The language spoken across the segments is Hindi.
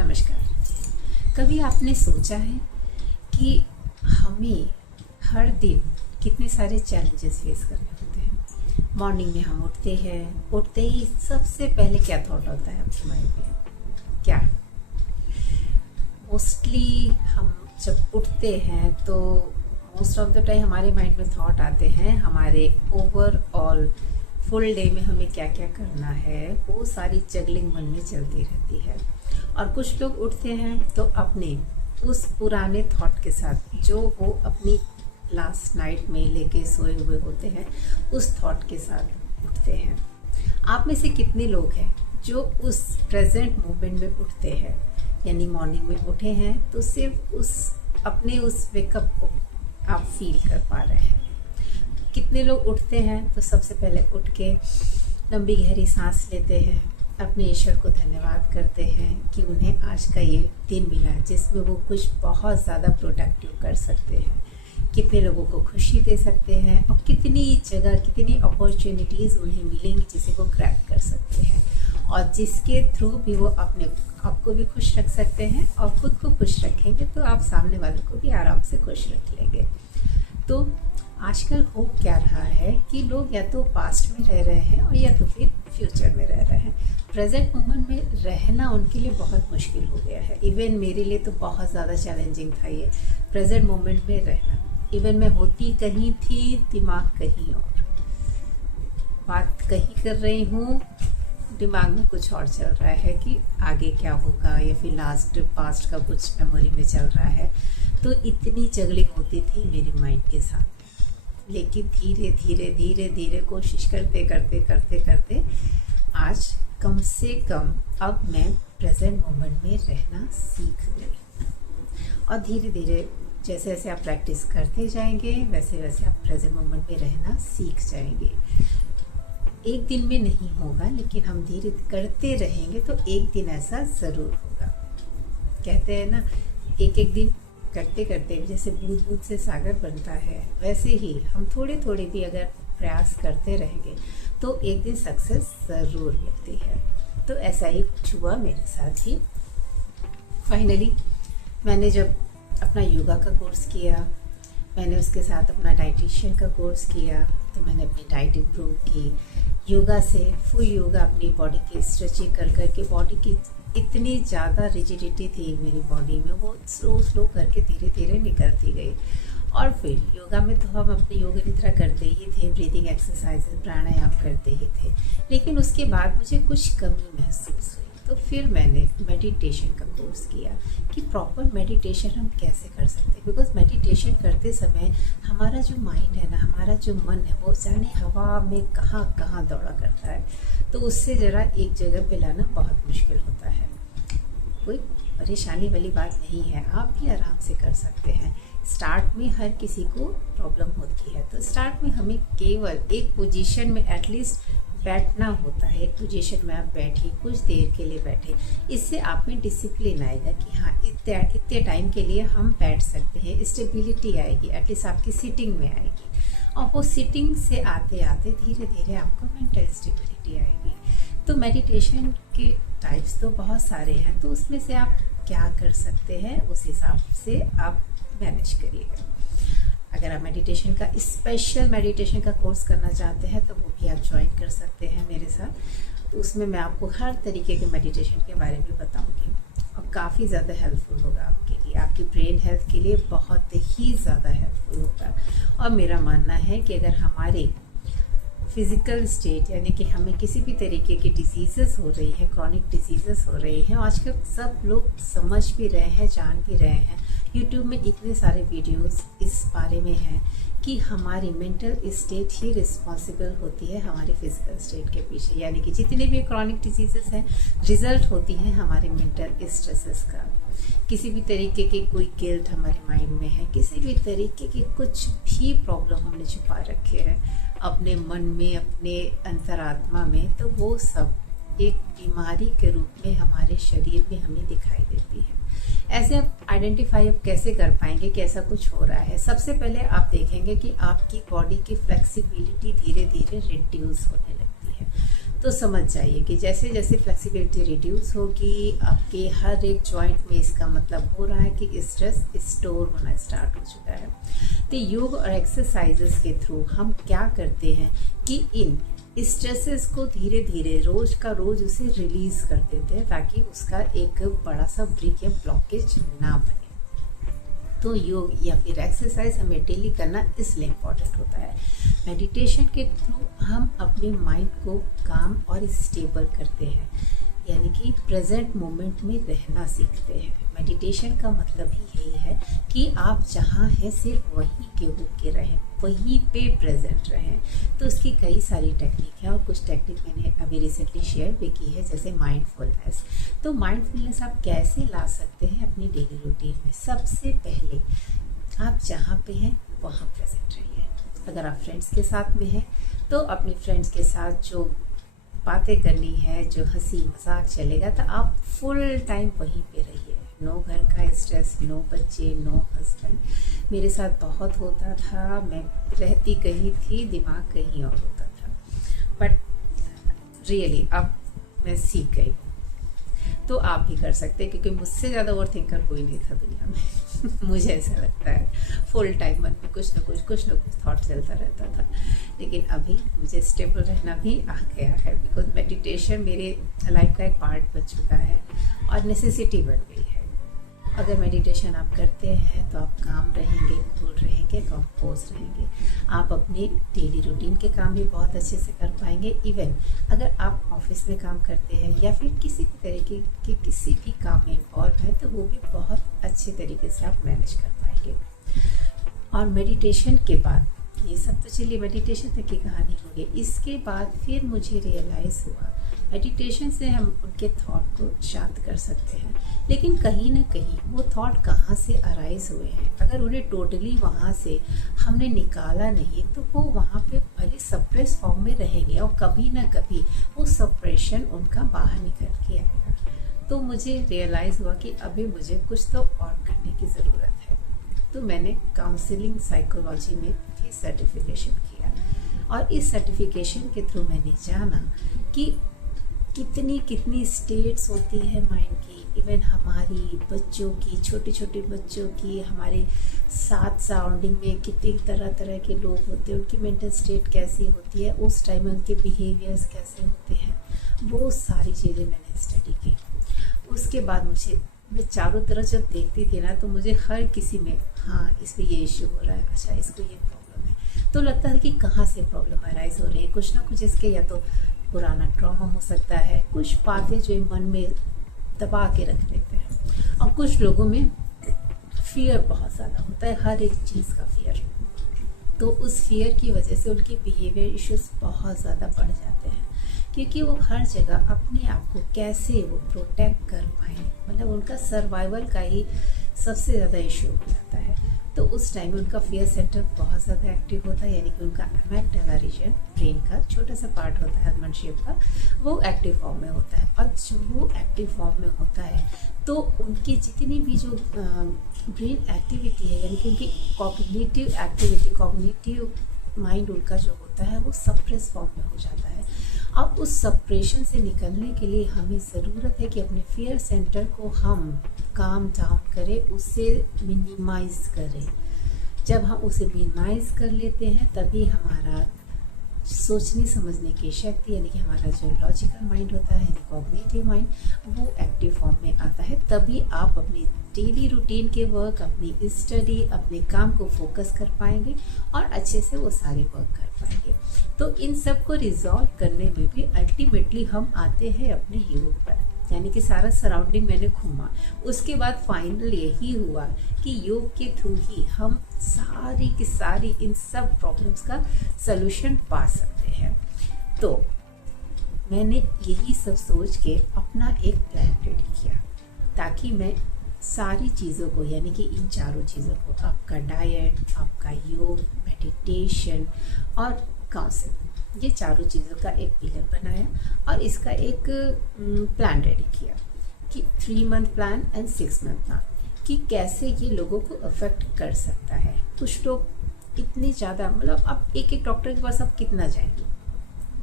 नमस्कार। कभी आपने सोचा है कि हमें हर दिन कितने सारे चैलेंजेस फेस करने होते हैं। मॉर्निंग में हम उठते ही सबसे पहले क्या थॉट होता है आपके माइंड में? क्या मोस्टली हम जब उठते हैं तो मोस्ट ऑफ द टाइम हमारे माइंड में थॉट आते हैं हमारे ओवरऑल फुल डे में हमें क्या क्या करना है, वो सारी जगलिंग मन में चलती रहती है। और कुछ लोग उठते हैं तो अपने उस पुराने थॉट के साथ जो वो अपनी लास्ट नाइट में लेके सोए हुए होते हैं उस थॉट के साथ उठते हैं। आप में से कितने लोग हैं जो उस प्रेजेंट मोमेंट में उठते हैं, यानी मॉर्निंग में उठे हैं तो सिर्फ उस वेकअप को आप फील कर पा रहे हैं? कितने लोग उठते हैं तो सबसे पहले उठ के लंबी गहरी सांस लेते हैं, अपने ईश्वर को धन्यवाद करते हैं कि उन्हें आज का ये दिन मिला जिसमें वो कुछ बहुत ज़्यादा प्रोडक्टिव कर सकते हैं, कितने लोगों को खुशी दे सकते हैं और कितनी जगह कितनी अपॉर्चुनिटीज़ उन्हें मिलेंगी जिसे वो ग्रैब कर सकते हैं और जिसके थ्रू भी वो अपने आपको भी खुश रख सकते हैं और खुद को खुश रखेंगे तो आप सामने वालों को भी आराम से खुश रख लेंगे। तो आजकल हो क्या रहा है कि लोग या तो पास्ट में रह रहे हैं और या तो फिर फ्यूचर में रह रहे हैं। प्रेजेंट मोमेंट में रहना उनके लिए बहुत मुश्किल हो गया है। इवन मेरे लिए तो बहुत ज़्यादा चैलेंजिंग था ये प्रेजेंट मोमेंट में रहना। इवन मैं होती कहीं थी, दिमाग कहीं और, बात कहीं कर रही हूँ, दिमाग में कुछ और चल रहा है कि आगे क्या होगा या फिर पास्ट का कुछ मेमोरी में चल रहा है। तो इतनी जगलिंग होती थी मेरे माइंड के साथ। लेकिन धीरे धीरे धीरे धीरे कोशिश करते करते करते करते आज कम से कम अब मैं प्रेजेंट मोमेंट में रहना सीख गई। और धीरे धीरे जैसे जैसे आप प्रैक्टिस करते जाएंगे वैसे वैसे आप प्रेजेंट मोमेंट में रहना सीख जाएंगे। एक दिन में नहीं होगा, लेकिन हम धीरे करते रहेंगे तो एक दिन ऐसा ज़रूर होगा। कहते हैं ना, एक एक दिन करते करते जैसे बूंद बूंद से सागर बनता है, वैसे ही हम थोड़े थोड़े भी अगर प्रयास करते रहेंगे तो एक दिन सक्सेस ज़रूर मिलती है। तो ऐसा ही कुछ हुआ मेरे साथ ही। फाइनली मैंने जब अपना योगा का कोर्स किया, मैंने उसके साथ अपना डाइटिशियन का कोर्स किया, तो मैंने अपनी डाइट इम्प्रूव की। योगा से फुल योगा अपनी बॉडी की स्ट्रेचिंग कर करके बॉडी की इतनी ज़्यादा रिजिडिटी थी मेरी बॉडी में, वो स्लो करके धीरे धीरे निकलती गई। और फिर योगा में तो हम अपनी योग निद्रा करते ही थे, ब्रीदिंग एक्सरसाइजेज प्राणायाम करते ही थे, लेकिन उसके बाद मुझे कुछ कमी महसूस हुई। तो फिर मैंने मेडिटेशन का कोर्स किया कि प्रॉपर मेडिटेशन हम कैसे कर सकते हैं। बिकॉज मेडिटेशन करते समय हमारा जो माइंड है ना, हमारा जो मन है, वो जाने हवा में कहाँ कहाँ दौड़ा करता है, तो उससे ज़रा एक जगह पे लाना बहुत मुश्किल होता है। कोई परेशानी वाली बात नहीं है, आप भी आराम से कर सकते हैं। स्टार्ट में हर किसी को प्रॉब्लम होती है, तो स्टार्ट में हमें केवल एक पोजीशन में एटलीस्ट बैठना होता है। एक पोजीशन में आप बैठिए, कुछ देर के लिए बैठे, इससे आप में डिसिप्लिन आएगा कि हाँ इतने टाइम के लिए हम बैठ सकते हैं। स्टेबिलिटी आएगी, एटलीस्ट आपकी सिटिंग में आएगी, और वो सिटिंग से आते आते धीरे धीरे आपको मेंटल स्टेबिलिटी आएगी। तो मेडिटेशन के टाइप्स तो बहुत सारे हैं, तो उसमें से आप क्या कर सकते हैं उस हिसाब से आप मैनेज करिएगा। अगर आप मेडिटेशन का स्पेशल मेडिटेशन का कोर्स करना चाहते हैं तो वो भी आप ज्वाइन कर सकते हैं मेरे साथ। उसमें मैं आपको हर तरीके के मेडिटेशन के बारे में बताऊंगी और काफ़ी ज़्यादा हेल्पफुल होगा आपके लिए, आपकी ब्रेन हेल्थ के लिए बहुत ही ज़्यादा हेल्पफुल होगा। और मेरा मानना है कि अगर हमारे फिज़िकल स्टेट, यानी कि हमें किसी भी तरीके की डिजीज़ेस हो रही है, क्रॉनिक डिजीज़ेस हो रही हैं, आजकल सब लोग समझ भी रहे हैं, जान भी रहे हैं, यूट्यूब में इतने सारे वीडियोस इस बारे में हैं कि हमारी मेंटल स्टेट ही रिस्पॉन्सिबल होती है हमारे फिजिकल स्टेट के पीछे। यानी कि जितने भी क्रॉनिक डिजीजेस हैं रिजल्ट होती हैं हमारे मेंटल स्ट्रेसेस का। किसी भी तरीके की कोई गिल्ट हमारे माइंड में है, किसी भी तरीके की कुछ भी प्रॉब्लम हमने छुपा रखे हैं अपने मन में, अपने अंतरात्मा में, तो वो सब एक बीमारी के रूप में हमारे शरीर में हमें दिखाई देती है। ऐसे आप आइडेंटिफाई आप कैसे कर पाएंगे कि ऐसा कुछ हो रहा है? सबसे पहले आप देखेंगे कि आपकी बॉडी की फ्लेक्सिबिलिटी धीरे धीरे रिड्यूस होने लगती है। तो समझ जाइए कि जैसे जैसे फ्लेक्सिबिलिटी रिड्यूस होगी आपके हर एक जॉइंट में, इसका मतलब हो रहा है कि स्ट्रेस स्टोर होना स्टार्ट हो चुका है। तो योग और एक्सरसाइजेस के थ्रू हम क्या करते हैं कि इन स्ट्रेसेस को धीरे धीरे रोज का रोज उसे रिलीज कर देते हैं, ताकि उसका एक बड़ा सा ब्रेक या ब्लॉकेज ना बने। तो योग या फिर एक्सरसाइज हमें डेली करना इसलिए इम्पॉर्टेंट होता है। मेडिटेशन के थ्रू हम अपने माइंड को काम और स्टेबल करते हैं, यानी कि प्रेजेंट मोमेंट में रहना सीखते हैं। मेडिटेशन का मतलब ही यही है कि आप जहाँ हैं सिर्फ वहीं के होके रहें, वहीं पे प्रेजेंट रहें। तो उसकी कई सारी टेक्निक है और कुछ टेक्निक मैंने अभी रिसेंटली शेयर भी की है, जैसे माइंडफुलनेस। तो माइंडफुलनेस आप कैसे ला सकते हैं अपनी डेली रूटीन में? सबसे पहले आप जहाँ पे हैं वहाँ प्रेजेंट रहिए। अगर आप फ्रेंड्स के साथ में हैं तो अपने फ्रेंड्स के साथ जो बातें करनी है, जो हंसी मजाक चलेगा, तो आप फुल टाइम वहीं पे रहिए। नो घर का स्ट्रेस, नो बच्चे, नो हस्बैंड। मेरे साथ बहुत होता था, मैं रहती कहीं थी, दिमाग कहीं और होता था, बट रियली अब मैं सीख गई। तो आप भी कर सकते हैं, क्योंकि मुझसे ज़्यादा ओवर थिंकर कोई नहीं था दुनिया में। मुझे ऐसा लगता है फुल टाइम मन में कुछ ना कुछ थॉट चलता रहता था। लेकिन अभी मुझे स्टेबल रहना भी आ गया है, बिकॉज मेडिटेशन मेरे लाइफ का एक पार्ट बन चुका है और नेसेसिटी बन गई है। अगर मेडिटेशन आप करते हैं तो आप काम रहेंगे, कूल रहेंगे, कंपोज रहेंगे। आप अपने डेली रूटीन के काम भी बहुत अच्छे से कर पाएंगे। इवन अगर आप ऑफिस में काम करते हैं या फिर किसी भी तरीके के किसी भी काम में इन्वॉल्व है, तो वो भी बहुत अच्छे तरीके से आप मैनेज कर पाएंगे। और मेडिटेशन के बाद, ये सब तो चलिए मेडिटेशन तक की कहानी हो गई। इसके बाद फिर मुझे रियलाइज़ हुआ मेडिटेशन से हम उनके थॉट को शांत कर सकते हैं, लेकिन कहीं ना कहीं वो थॉट कहाँ से अराइज हुए हैं, अगर उन्हें टोटली वहाँ से हमने निकाला नहीं तो वो वहाँ पे भले सप्रेस फॉर्म में रहेंगे और कभी ना कभी वो सप्रेशन उनका बाहर निकल के आएगा। तो मुझे रियलाइज़ हुआ कि अभी मुझे कुछ तो और करने की ज़रूरत है। तो मैंने काउंसलिंग साइकोलॉजी में भी सर्टिफिकेशन किया और इस सर्टिफिकेशन के थ्रू मैंने जाना कि कितनी स्टेट्स होती है माइंड की। इवन हमारी बच्चों की, छोटे छोटे बच्चों की, हमारे साथ सराउंडिंग में कितनी तरह तरह के लोग होते हैं, उनकी मेंटल स्टेट कैसी होती है, उस टाइम में उनके बिहेवियर्स कैसे होते हैं, वो सारी चीज़ें मैंने स्टडी की। उसके बाद मैं चारों तरफ जब देखती थी ना, तो मुझे हर किसी में हाँ इसमें ये इश्यू हो रहा है, अच्छा इसको ये प्रॉब्लम है। तो लगता है कि कहाँ से प्रॉब्लम अराइज हो रही है, कुछ ना कुछ इसके या तो पुराना ट्रॉमा हो सकता है, कुछ बातें जो मन में दबा के रख लेते हैं। और कुछ लोगों में फियर बहुत ज़्यादा होता है, हर एक चीज़ का फियर। तो उस फियर की वजह से उनके बिहेवियर इश्यूज बहुत ज़्यादा बढ़ जाते हैं, क्योंकि वो हर जगह अपने आप को कैसे वो प्रोटेक्ट कर पाए, मतलब उनका सर्वाइवल का ही सबसे ज़्यादा इश्यू हो जाता है। तो उस टाइम में उनका फियर सेंटर बहुत ज़्यादा एक्टिव होता है, यानी कि उनका एमिग्डाला रीजन, ब्रेन का छोटा सा पार्ट होता है आलमंड शेप का, वो एक्टिव फॉर्म में होता है। और जब वो एक्टिव फॉर्म में होता है तो उनकी जितनी भी जो ब्रेन एक्टिविटी है, यानी कि उनकी कॉग्निटिव एक्टिविटी, कॉग्निटिव माइंड उनका जो होता है वो सप्रेस फॉर्म में हो जाता है। अब उस सप्रेशन से निकलने के लिए हमें ज़रूरत है कि अपने फियर सेंटर को हम काम डाउन करें, उसे मिनिमाइज करें। जब हम उसे मिनिमाइज कर लेते हैं तभी हमारा सोचने समझने की शक्ति, यानी कि हमारा जो लॉजिकल माइंड होता है, यानी कॉग्निटिव माइंड, वो एक्टिव फॉर्म में आता है। तभी आप अपनी डेली रूटीन के वर्क, अपनी स्टडी, अपने काम को फोकस कर पाएंगे और अच्छे से वो सारे वर्क कर पाएंगे। तो इन सब को रिजॉल्व करने में भी अल्टीमेटली हम आते हैं अपने योग पर, यानी कि सारा सराउंडिंग मैंने घूमा। उसके बाद फाइनल यही हुआ कि योग के थ्रू ही हम सारी की सारी इन सब प्रॉब्लम्स का सलूशन पा सकते हैं। तो मैंने यही सब सोच के अपना एक प्लान रेडी किया, ताकि मैं सारी चीज़ों को, यानी कि इन चारों चीज़ों को, आपका डाइट, आपका योग, मेडिटेशन और काउंसलिंग, ये चारों चीज़ों का एक पिलर बनाया और इसका एक प्लान रेडी किया कि 3 month plan and 6 month plan, कि कैसे ये लोगों को अफेक्ट कर सकता है। कुछ लोग इतनी ज़्यादा, मतलब अब एक डॉक्टर के पास आप कितना जाएंगे,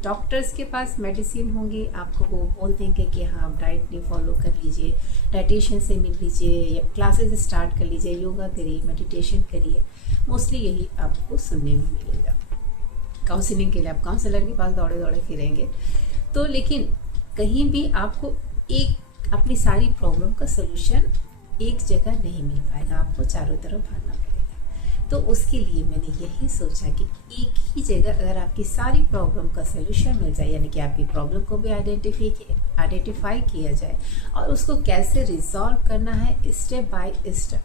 डॉक्टर्स के पास मेडिसिन होंगे, आपको वो बोल देंगे कि हाँ आप डाइट नहीं फॉलो कर लीजिए, डाइटिशियन से मिल लीजिए या क्लासेस स्टार्ट कर लीजिए, योगा करिए, मेडिटेशन करिए। मोस्टली यही आपको सुनने में मिलेगा। काउंसलिंग के लिए आप काउंसलर के पास दौड़े दौड़े फिरेंगे। तो लेकिन कहीं भी आपको एक अपनी सारी प्रॉब्लम का सलूशन एक जगह नहीं मिल पाएगा, आपको चारों तरफ भागना पड़ेगा। तो उसके लिए मैंने यही सोचा कि एक ही जगह अगर आपकी सारी प्रॉब्लम का सलूशन मिल जाए, यानी कि आपकी प्रॉब्लम को भी आइडेंटिफाई किया जाए और उसको कैसे रिजॉल्व करना है स्टेप बाय स्टेप,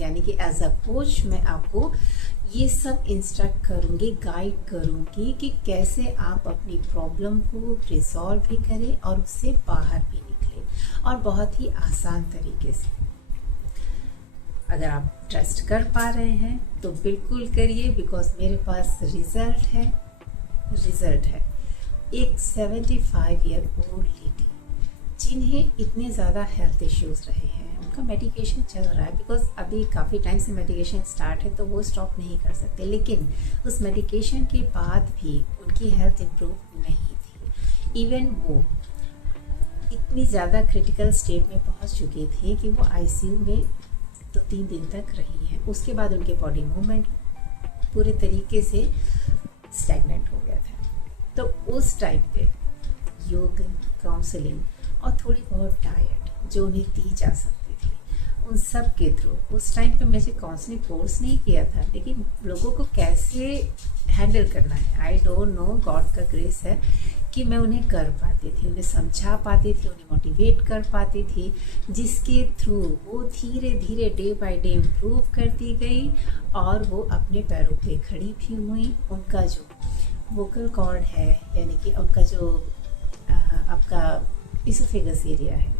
यानी कि एज अ कोच मैं आपको ये सब इंस्ट्रक्ट करूँगी, गाइड करूँगी कि कैसे आप अपनी प्रॉब्लम को रिजॉल्व भी करें और उससे बाहर भी निकलें, और बहुत ही आसान तरीके से। अगर आप ट्रस्ट कर पा रहे हैं तो बिल्कुल करिए, बिकॉज मेरे पास रिजल्ट है। एक 75 ईयर ओल्ड लेडी जिन्हें इतने ज़्यादा हेल्थ इश्यूज रहे हैं, उनका मेडिकेशन चल रहा है, बिकॉज अभी काफ़ी टाइम से मेडिकेशन स्टार्ट है तो वो स्टॉप नहीं कर सकते, लेकिन उस मेडिकेशन के बाद भी उनकी हेल्थ इम्प्रूव नहीं थी। इवन वो इतनी ज़्यादा क्रिटिकल स्टेट में पहुंच चुकी थी कि वो आईसीयू में 2-3 दिन तक रही हैं। उसके बाद उनके बॉडी मूवमेंट पूरे तरीके से स्टैग्नेंट हो गया था। तो उस टाइम पे योग, काउंसलिंग और थोड़ी बहुत डाइट जो उन्हें दी जा सकती थी, उन सब के थ्रू उस टाइम पे मैंने काउंसलिंग कोर्स नहीं किया था, लेकिन लोगों को कैसे हैंडल करना है, आई डोंट नो, गॉड का ग्रेस है कि मैं उन्हें कर पाती थी, उन्हें समझा पाती थी, उन्हें मोटिवेट कर पाती थी, जिसके थ्रू वो धीरे धीरे डे बाय डे इम्प्रूव करती गई और वो अपने पैरों पे खड़ी भी हुई। उनका जो वोकल कॉर्ड है, यानी कि उनका जो आपका इसोफेगस एरिया है,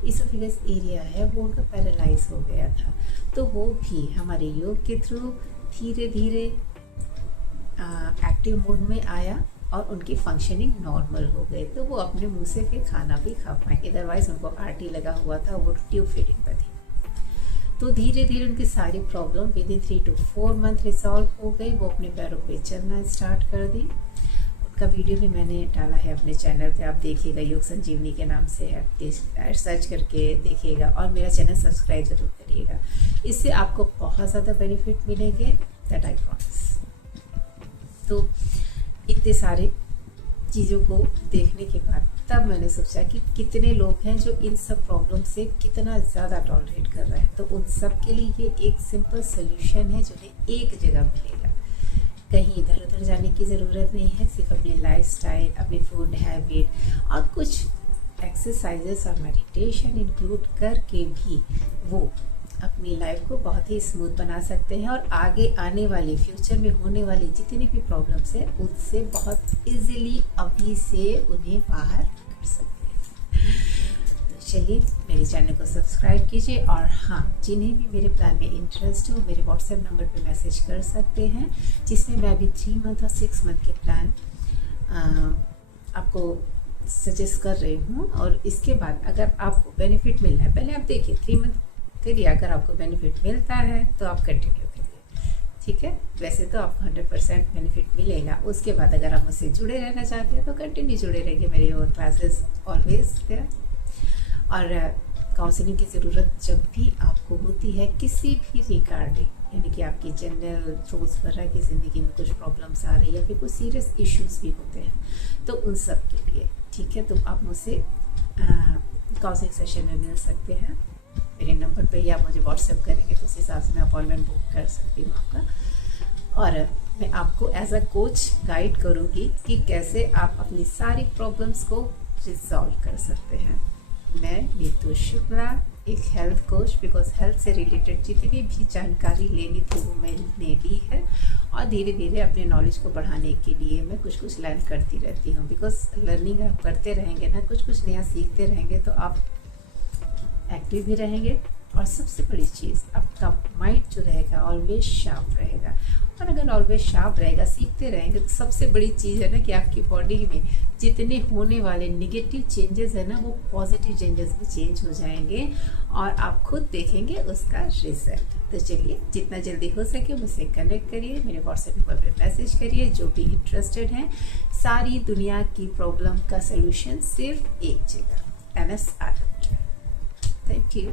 इसोफेगस एरिया है, वो उनका पैरालाइज हो गया था। तो वो भी हमारे योग के थ्रू धीरे धीरे एक्टिव मोड में आया और उनकी फंक्शनिंग नॉर्मल हो गई, तो वो अपने मुंह से फिर खाना भी खा पाए। अदरवाइज उनको आरटी लगा हुआ था, वो ट्यूब फीडिंग पर थी। तो धीरे धीरे उनकी सारी problem with in 3 to 4 month resolve हो गई। वो अपने पैरों पे चलना स्टार्ट कर दी। उनका वीडियो भी मैंने डाला है अपने चैनल पे, आप देखिएगा, योग संजीवनी के नाम से है, सर्च करके देखिएगा और मेरा चैनल सब्सक्राइब जरूर करिएगा। इससे आपको बहुत ज़्यादा बेनिफिट मिलेंगे, दैट आई प्रॉमिस। तो इतने सारे चीज़ों को देखने के बाद तब मैंने सोचा कि कितने लोग हैं जो इन सब प्रॉब्लम से कितना ज़्यादा टॉलरेट कर रहे हैं। तो उन सब के लिए ये एक सिंपल सोल्यूशन है, जिन्हें एक जगह मिलेगा, कहीं इधर उधर जाने की ज़रूरत नहीं है। सिर्फ अपने लाइफस्टाइल, अपने फूड हैबिट और कुछ एक्सरसाइजेस और मेडिटेशन इंक्लूड करके भी वो अपनी लाइफ को बहुत ही स्मूथ बना सकते हैं और आगे आने वाली फ्यूचर में होने वाली जितनी भी प्रॉब्लम्स है उनसे बहुत इजीली अभी से उन्हें बाहर कर सकते हैं। तो चलिए, मेरे चैनल को सब्सक्राइब कीजिए और हाँ, जिन्हें भी मेरे प्लान में इंटरेस्ट हो मेरे व्हाट्सएप नंबर पे मैसेज कर सकते हैं, जिसमें मैं अभी 3 मंथ और 6 मंथ के प्लान आपको सजेस्ट कर रही हूँ। और इसके बाद अगर आपको बेनिफिट मिल रहा है, पहले आप देखिए 3 मंथ करिए, अगर आपको बेनिफिट मिलता है तो आप कंटिन्यू करिए, ठीक है। वैसे तो आपको 100% बेनिफिट मिलेगा। उसके बाद अगर आप मुझसे जुड़े रहना चाहते हैं तो कंटिन्यू जुड़े रहिए, मेरे योगा क्लासेस ऑलवेज देयर। और काउंसलिंग की ज़रूरत जब भी आपको होती है किसी भी रिगार्डिंग, यानी कि आपकी जनरल रोज़मर्रा की ज़िंदगी में कुछ प्रॉब्लम्स आ रही है या फिर कुछ सीरियस इश्यूज़ भी होते हैं, तो उन सब के लिए, ठीक है, तो आप मुझसे काउंसलिंग सेशन में मिल सकते हैं मेरे नंबर पे, या मुझे व्हाट्सएप करेंगे तो उस हिसाब से मैं अपॉइंटमेंट बुक कर सकती हूँ आपका। और मैं आपको एज अ कोच गाइड करूँगी कि कैसे आप अपनी सारी प्रॉब्लम्स को रिजॉल्व कर सकते हैं। मैं नीतू शुक्ला, एक हेल्थ कोच, बिकॉज हेल्थ से रिलेटेड जितनी भी जानकारी लेनी थी वो मैंने ली है और धीरे धीरे अपने नॉलेज को बढ़ाने के लिए मैं कुछ कुछ लर्न करती रहती हूँ। बिकॉज लर्निंग आप करते रहेंगे ना, कुछ कुछ नया सीखते रहेंगे तो आप एक्टिव भी रहेंगे और सबसे बड़ी चीज़, आपका माइंड जो रहेगा ऑलवेज शार्प रहेगा। और अगर ऑलवेज शार्प रहेगा, सीखते रहेंगे, तो सबसे बड़ी चीज़ है ना कि आपकी बॉडी में जितने होने वाले निगेटिव चेंजेस है ना, वो पॉजिटिव चेंजेस में चेंज हो जाएंगे और आप खुद देखेंगे उसका रिजल्ट। तो चलिए, जितना जल्दी हो सके मुझसे कनेक्ट करिए, मेरे व्हाट्सएप नंबर पर मैसेज करिए जो भी इंटरेस्टेड हैं। सारी दुनिया की प्रॉब्लम का सलूशन सिर्फ एक जगह, MS आर्ट। Thank you.